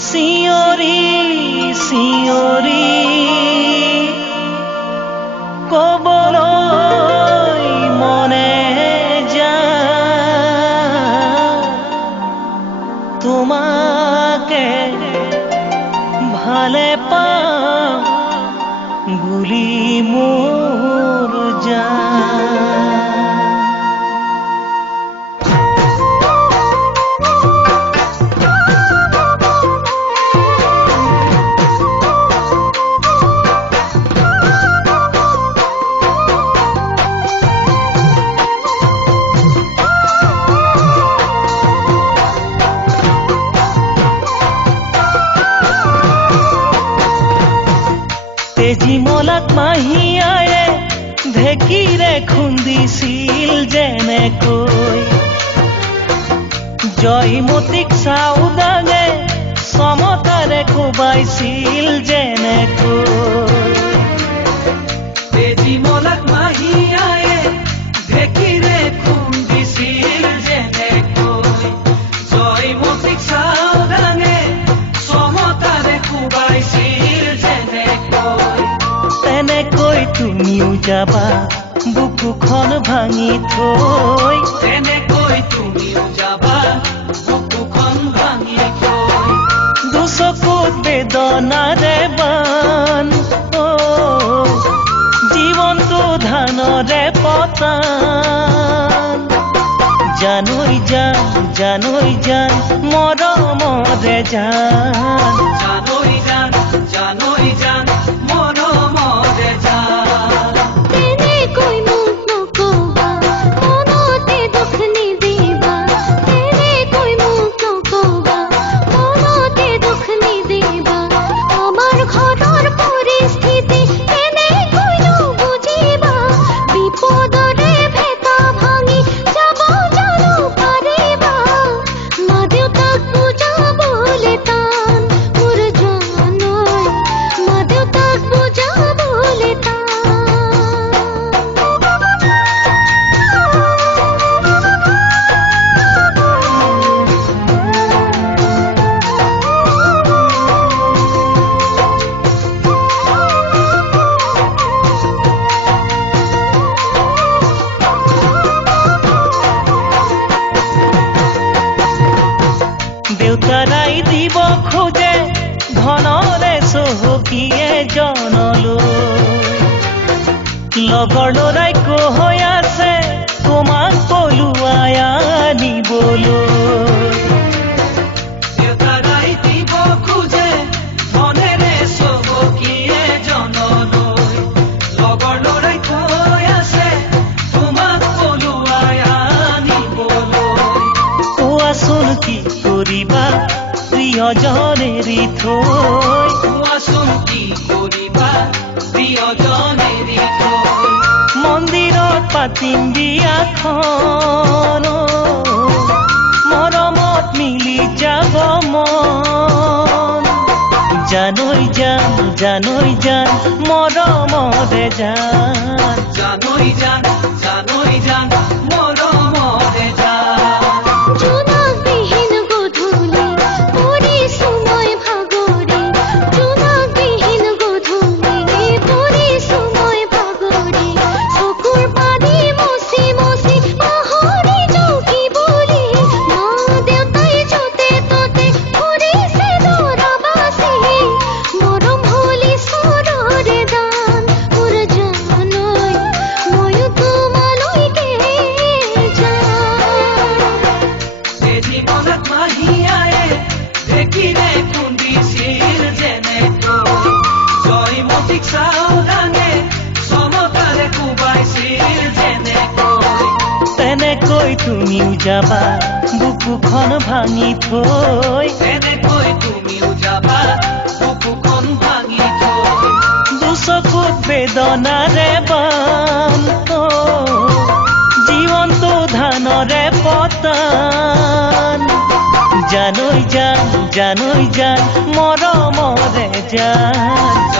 চিঞৰি চিঞৰি কবলৈ মনে যায় তোমাকে ভালে পাওঁ বুলি মোৰ যায়। তেজীমলাক মাহীয়াৰে ঢেঁকীৰে খুন্দিছিল যেনেকৈ জয়মতীক চাউদাঙে সমতাৰে কোবাইছিল যেনেকৈ তেজীমলাক মাহীয়াৰে ঢেঁকীৰে খুন্দিছিল যেনেকৈ জয়মতীক চাউদাঙে সমতাৰে কোবাইছিল যেনেকৈ তেনেকৈ তুমিও যাবা বুকুখন ভাঙি থৈ তেনেকৈ তুমিও যাবা বুকুখন ভাঙি থৈ দুচকুত বেদনাৰে বান জীৱনটো ধানৰে পতান জানৈ জান জানৈ জান মৰমৰে জান জানৈ জান জানৈ জান মৰমৰে জান তেনেকৈ মোক নকবা মনতে দুখ নিদিবা তেনেকৈ মোক নকবা মনতে দুখ নিদিবা আমাৰ ঘৰৰ পৰিস্থিতি তেনেকৈ নুবুজিবা বিপদৰে ভেটা ভাঙি যাব জানো পাৰিবা মা দেউতাক বুজাবলৈ টান মোৰ জানৈ মা দেউতাক বুজাবলৈ টান দেউতাৰাই দিব খোজে ধনৰে চহকীয়ে জনলৈ লগৰ ল'ৰাই কৈ আছে তোমাক পলুৱাই আনিবলৈ দেউতাৰাই দিব খোজে ধনেৰে চহকীয়ে জনলৈ লগৰ ল'ৰাই কৈ আছে তোমাক পলুৱাই আনিবলৈ কোৱাচোন কি কৰিবা প্ৰিয়জনে এৰি থৈ কোৱাচোন কি কৰিবা প্ৰিয়জনে এৰি থৈ মন্দিৰত পাতিম বিয়াখন মৰমত মিলি যাব মন জানৈ জান জানৈ জান মৰমৰে জান জানৈ জান জানৈ জান মৰমৰে জান জোনাকবিহীন গধূলি পৰিছো মই ভাগৰি জোনাকবিহীন গধূলি পৰিছো মই ভাগৰি চকুৰ পানী মচি মচি পাহৰি যাওঁ কি বুলি মা দেউতাই য'তে ত'তে ফুৰিছে দৰাবাচি মৰম হলি চৰৰে দান মোৰ জানৈ ময়ো তোমালৈকে যাম তেজীমলাক মাহীয়াৰে ঢেঁকীৰে খুন্দিছিল যেনেকৈ জয়মতীক চাউদাঙে সমতাৰে কোবাইছিল যেনেকৈ তেনেকৈ তুমিও যাবা বুকুখন ভাঙি থৈ তেনেকৈ তুমিও যাবা বুকুখন ভাঙি থৈ দুচকুত বেদনাৰে বান জীৱনটো ধানৰে পতান জানৈ জান জানৈ জান মৰমৰে জান